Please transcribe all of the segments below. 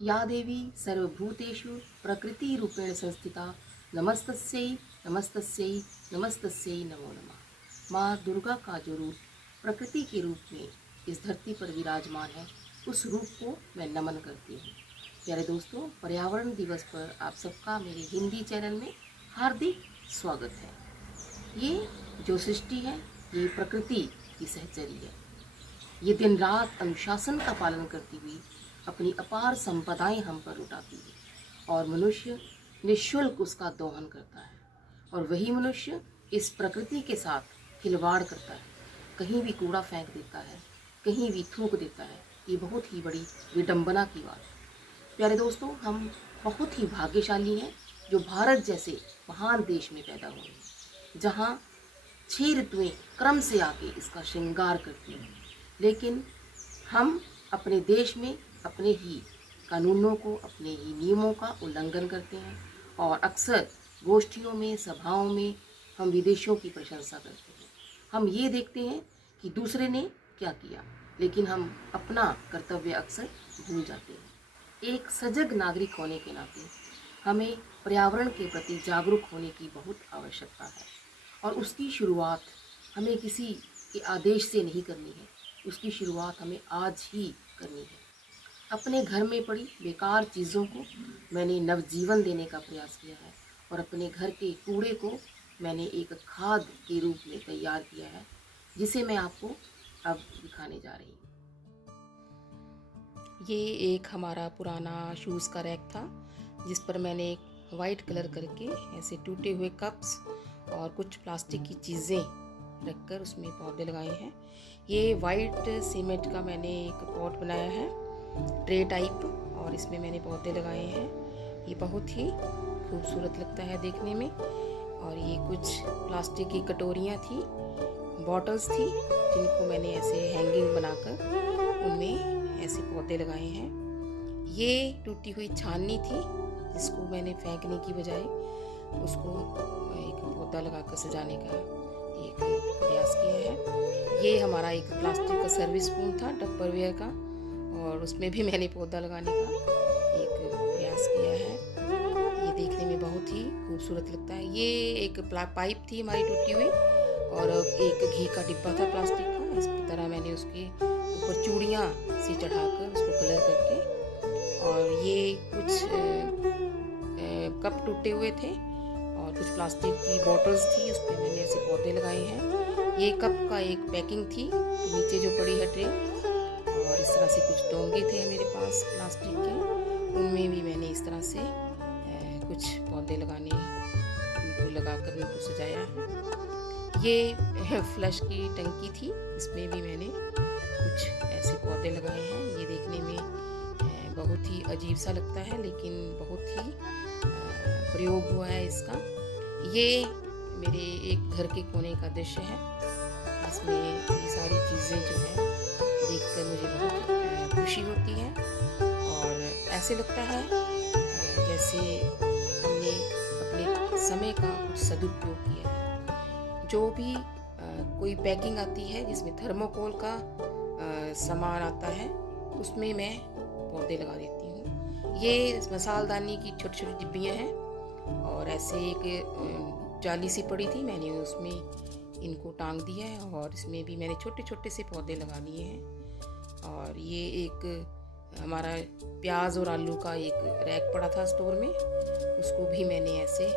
या देवी सर्वभूतेषु प्रकृतिरूपेण संस्थिता नमस्तस्यै नमस्तस्यै नमस्तस्यै नमो नमः। माँ दुर्गा का जो रूप प्रकृति के रूप में इस धरती पर विराजमान है, उस रूप को मैं नमन करती हूँ। प्यारे दोस्तों, पर्यावरण दिवस पर आप सबका मेरे हिंदी चैनल में हार्दिक स्वागत है। ये जो सृष्टि है, ये प्रकृति की सहचरी है। ये दिन रात अनुशासन का पालन करती हुई अपनी अपार संपदाएं हम पर लुटाती है और मनुष्य निःशुल्क उसका दोहन करता है। और वही मनुष्य इस प्रकृति के साथ खिलवाड़ करता है, कहीं भी कूड़ा फेंक देता है, कहीं भी थूक देता है। ये बहुत ही बड़ी विडंबना की बात है। प्यारे दोस्तों, हम बहुत ही भाग्यशाली हैं जो भारत जैसे महान देश में पैदा हुए हैं, जहाँ 6 ऋतुएं क्रम से आके इसका श्रृंगार करती हैं। लेकिन हम अपने देश में अपने ही कानूनों को, अपने ही नियमों का उल्लंघन करते हैं और अक्सर गोष्ठियों में, सभाओं में हम विदेशियों की प्रशंसा करते हैं। हम ये देखते हैं कि दूसरे ने क्या किया, लेकिन हम अपना कर्तव्य अक्सर भूल जाते हैं। एक सजग नागरिक होने के नाते हमें पर्यावरण के प्रति जागरूक होने की बहुत आवश्यकता है और उसकी शुरुआत हमें किसी के आदेश से नहीं करनी है, उसकी शुरुआत हमें आज ही करनी है। अपने घर में पड़ी बेकार चीज़ों को मैंने नवजीवन देने का प्रयास किया है और अपने घर के कूड़े को मैंने एक खाद के रूप में तैयार किया है, जिसे मैं आपको अब दिखाने जा रही हूँ। ये एक हमारा पुराना शूज़ का रैक था, जिस पर मैंने वाइट कलर करके ऐसे टूटे हुए कप्स और कुछ प्लास्टिक की चीज़ें रखकर उसमें पौधे लगाए हैं। ये वाइट सीमेंट का मैंने एक पॉट बनाया है, ट्रे टाइप, और इसमें मैंने पौधे लगाए हैं। ये बहुत ही खूबसूरत लगता है देखने में। और ये कुछ प्लास्टिक की कटोरियाँ थी, बॉटल्स थी, जिनको मैंने ऐसे हैंगिंग बनाकर उनमें ऐसे पौधे लगाए हैं। ये टूटी हुई छाननी थी, जिसको मैंने फेंकने की बजाय उसको एक पौधा लगाकर सजाने का एक प्रयास किया है। ये हमारा एक प्लास्टिक का सर्विस स्पून था टप्परवेयर का, और उसमें भी मैंने पौधा लगाने का एक प्रयास किया है। ये देखने में बहुत ही खूबसूरत लगता है। ये एक पाइप थी हमारी टूटी हुई, और एक घी का डिब्बा था प्लास्टिक का। इस तरह मैंने उसके ऊपर चूड़ियाँ सी चढ़ाकर उसको कलर करके, और ये कुछ कप टूटे हुए थे और कुछ प्लास्टिक की बॉटल्स थी, उस पर मैंने ऐसे पौधे लगाए हैं। ये कप का एक पैकिंग थी, तो नीचे जो पड़ी है ट्रे, और इस तरह से कुछ डोंगे थे मेरे पास प्लास्टिक के, उनमें भी मैंने इस तरह से कुछ पौधे लगाने उनको लगाकर उनको सजाया है। ये फ्लश की टंकी थी, इसमें भी मैंने कुछ ऐसे पौधे लगाए हैं। ये देखने में बहुत ही अजीब सा लगता है, लेकिन बहुत ही प्रयोग हुआ है इसका। ये मेरे एक घर के कोने का दृश्य है, इसमें ये सारी चीज़ें जो है देखकर मुझे बहुत खुशी होती है और ऐसे लगता है जैसे हमने अपने समय का कुछ सदुपयोग किया है। जो भी कोई पैकिंग आती है जिसमें थर्मोकोल का सामान आता है, उसमें मैं पौधे लगा देती हूँ। ये मसालदानी की छोटी छोटी डिब्बियाँ हैं, और ऐसे एक जाली सी पड़ी थी, मैंने उसमें इनको टांग दिया है, और इसमें भी मैंने छोटे छोटे से पौधे लगा दिए हैं। और ये एक हमारा प्याज और आलू का एक रैक पड़ा था स्टोर में, उसको भी मैंने ऐसे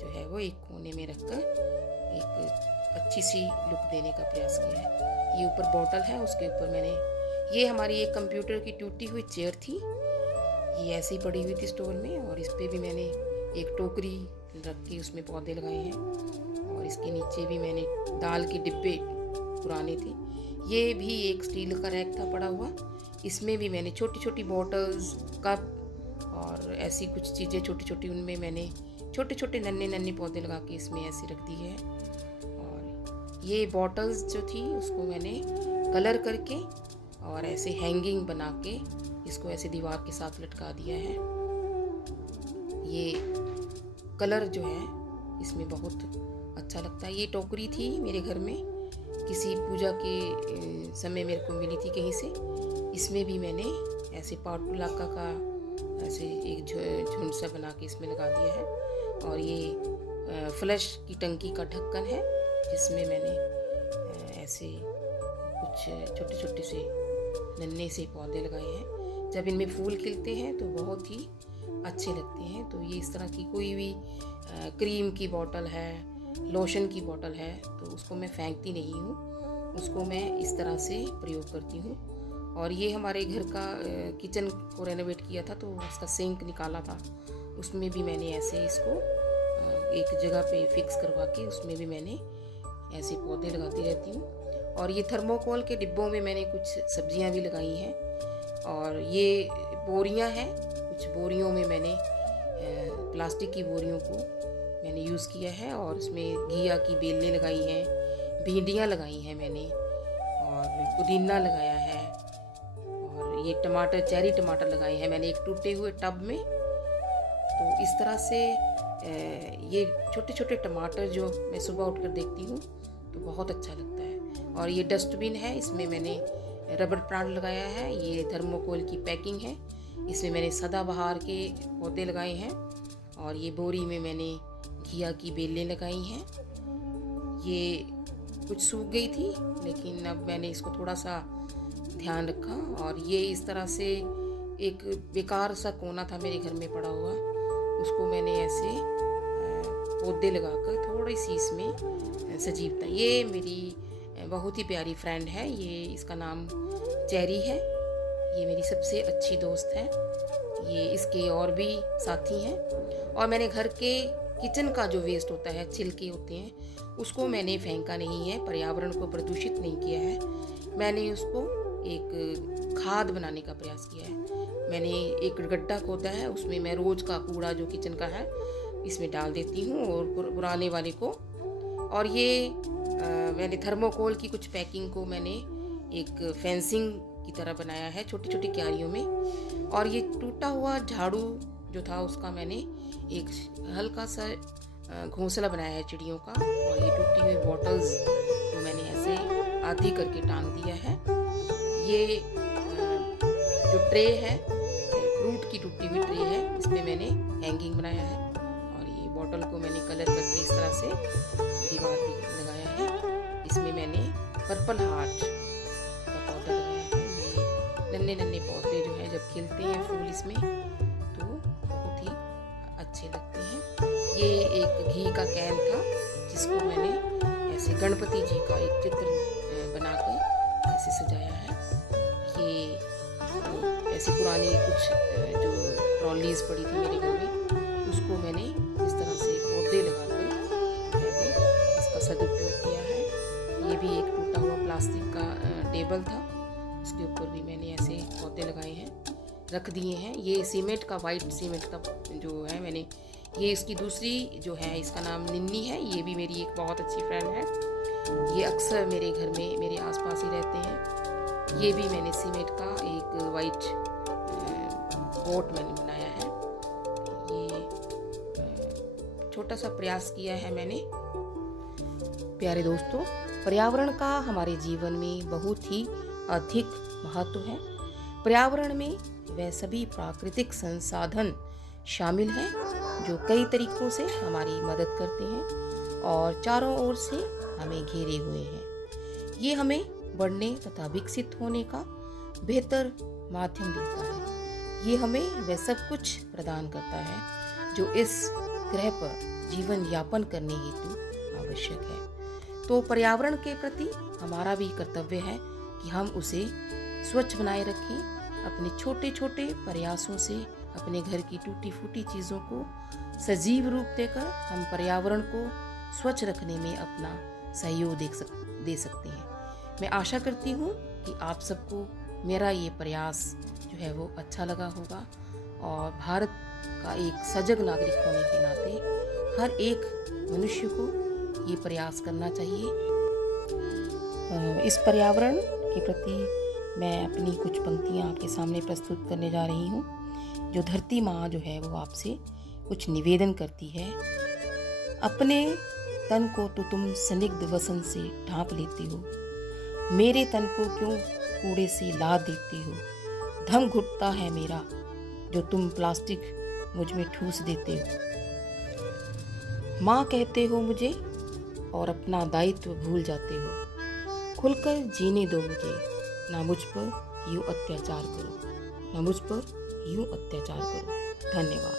जो है वो एक कोने में रखकर एक अच्छी सी लुक देने का प्रयास किया है। ये ऊपर बॉटल है, उसके ऊपर मैंने, ये हमारी एक कंप्यूटर की टूटी हुई चेयर थी, ये ऐसे ही पड़ी हुई थी स्टोर में, और इस पर भी मैंने एक टोकरी रख के उसमें पौधे लगाए हैं। और इसके नीचे भी मैंने दाल के डिब्बे पुराने थे। ये भी एक स्टील का रैक था पड़ा हुआ, इसमें भी मैंने छोटी छोटी बॉटल्स, कप और ऐसी कुछ चीज़ें छोटी छोटी, उनमें मैंने छोटे छोटे नन्हे नन्हे पौधे लगा के इसमें ऐसे रख दिए हैं। और ये बॉटल्स जो थी उसको मैंने कलर करके और ऐसे हैंगिंग बना के इसको ऐसे दीवार के साथ लटका दिया है। ये कलर जो है इसमें बहुत अच्छा लगता है। ये टोकरी थी मेरे घर में, किसी पूजा के समय मेरे को मिली थी कहीं से। इसमें भी मैंने ऐसे पाटुलाका का ऐसे एक झुंड सा बना के इसमें लगा दिया है। और ये फ्लश की टंकी का ढक्कन है जिसमें मैंने ऐसे कुछ छोटे छोटे से नन्हे से पौधे लगाए हैं। जब इनमें फूल खिलते हैं तो बहुत ही अच्छे लगते हैं। तो ये इस तरह की कोई भी क्रीम की बोतल है, लोशन की बोतल है, तो उसको मैं फेंकती नहीं हूँ, उसको मैं इस तरह से प्रयोग करती हूँ। और ये हमारे घर का किचन को रेनोवेट किया था तो उसका सिंक निकाला था, उसमें भी मैंने ऐसे इसको एक जगह पे फिक्स करवा के उसमें भी मैंने ऐसे पौधे लगाती रहती हूँ। और ये थर्मोकोल के डिब्बों में मैंने कुछ सब्जियाँ भी लगाई हैं। और ये बोरियाँ हैं, कुछ बोरियों में मैंने प्लास्टिक की बोरियों को मैंने यूज़ किया है और उसमें घिया की बेलें लगाई हैं, भिंडियाँ लगाई हैं मैंने, और पुदीना लगाया है, और ये टमाटर, चेरी टमाटर लगाए हैं मैंने एक टूटे हुए टब में। तो इस तरह से ये छोटे छोटे टमाटर जो मैं सुबह उठकर देखती हूँ तो बहुत अच्छा लगता है। और ये डस्टबिन है, इसमें मैंने रबर प्लांट लगाया है। ये थर्मोकोल की पैकिंग है, इसमें मैंने सदाबहार के पौधे लगाए हैं। और ये बोरी में मैंने घिया की बेलें लगाई हैं। ये कुछ सूख गई थी लेकिन अब मैंने इसको थोड़ा सा ध्यान रखा। और ये इस तरह से एक बेकार सा कोना था मेरे घर में पड़ा हुआ, उसको मैंने ऐसे पौधे लगाकर थोड़ी सी इसमें सजीवता। ये मेरी बहुत ही प्यारी फ्रेंड है, ये इसका नाम चेरी है, ये मेरी सबसे अच्छी दोस्त है। ये इसके और भी साथी हैं। और मैंने घर के किचन का जो वेस्ट होता है, छिलके होते हैं, उसको मैंने फेंका नहीं है, पर्यावरण को प्रदूषित नहीं किया है। मैंने उसको एक खाद बनाने का प्रयास किया है। मैंने एक गड्ढा खोदा है, उसमें मैं रोज़ का कूड़ा जो किचन का है इसमें डाल देती हूँ और पुराने वाले को। और ये मैंने थर्मोकोल की कुछ पैकिंग को मैंने एक फेंसिंग की तरह बनाया है छोटी छोटी क्यारियों में। और ये टूटा हुआ झाड़ू जो था उसका मैंने एक हल्का सा घोंसला बनाया है चिड़ियों का। और ये टूटी हुई बॉटल्स को मैंने ऐसे आधी करके टांग दिया है। ये जो ट्रे है, फ्रूट की टूटी हुई ट्रे है, इसमें मैंने हैंगिंग बनाया है। और ये बॉटल को मैंने कलर करके इस तरह से दीवार पे लगाया है। इसमें मैंने पर्पल हार्ट का पौधा लगाया है। ये नन्हे नन्हे पौधे जो है जब खिलते हैं फूल इसमें तो बहुत ही अच्छे लगते हैं। ये एक घी का कैन था जिसको मैंने ऐसे गणपति जी का एक चित्र बनाकर ऐसे सजाया है। ये ऐसे पुरानी कुछ जो ट्रॉलीज पड़ी थी मेरे घर में, उसको मैंने इस तरह से पौधे लगाकर इसका सदुपयोग किया है। ये भी एक टूटा हुआ प्लास्टिक का टेबल था, उसके ऊपर भी मैंने ऐसे पौधे लगाए हैं, रख दिए हैं। ये सीमेंट का, वाइट सीमेंट का जो है मैंने, ये इसकी दूसरी जो है इसका नाम निन्नी है। ये भी मेरी एक बहुत अच्छी फ्रेंड है, ये अक्सर मेरे घर में मेरे आसपास ही रहते हैं। ये भी मैंने सीमेंट का एक वाइट पॉट मैंने बनाया है। ये छोटा सा प्रयास किया है मैंने। प्यारे दोस्तों, पर्यावरण का हमारे जीवन में बहुत ही अधिक महत्व है। पर्यावरण में वह सभी प्राकृतिक संसाधन शामिल हैं जो कई तरीकों से हमारी मदद करते हैं और चारों ओर से हमें घेरे हुए हैं। ये हमें बढ़ने तथा विकसित होने का बेहतर माध्यम देता है। ये हमें वह सब कुछ प्रदान करता है जो इस ग्रह पर जीवन यापन करने हेतु आवश्यक है। तो पर्यावरण के प्रति हमारा भी कर्तव्य है कि हम उसे स्वच्छ बनाए रखें। अपने छोटे छोटे प्रयासों से अपने घर की टूटी फूटी चीज़ों को सजीव रूप देकर हम पर्यावरण को स्वच्छ रखने में अपना सहयोग दे सकते हैं। मैं आशा करती हूँ कि आप सबको मेरा ये प्रयास जो है वो अच्छा लगा होगा और भारत का एक सजग नागरिक होने के नाते हर एक मनुष्य को ये प्रयास करना चाहिए। इस पर्यावरण के प्रति मैं अपनी कुछ पंक्तियाँ आपके सामने प्रस्तुत करने जा रही हूँ। जो धरती माँ जो है वो आपसे कुछ निवेदन करती है। अपने तन को तो तुम स्निग्ध वसन से ढांप लेती हो, मेरे तन को क्यों कूड़े से लाद देती हो। दम घुटता है मेरा जो तुम प्लास्टिक मुझ में ठूस देते हो। माँ कहते हो मुझे और अपना दायित्व भूल जाते हो। खुलकर जीने दो मुझे, ना मुझ पर यूँ अत्याचार करो, ना मुझ पर यूँ अत्याचार करो। धन्यवाद।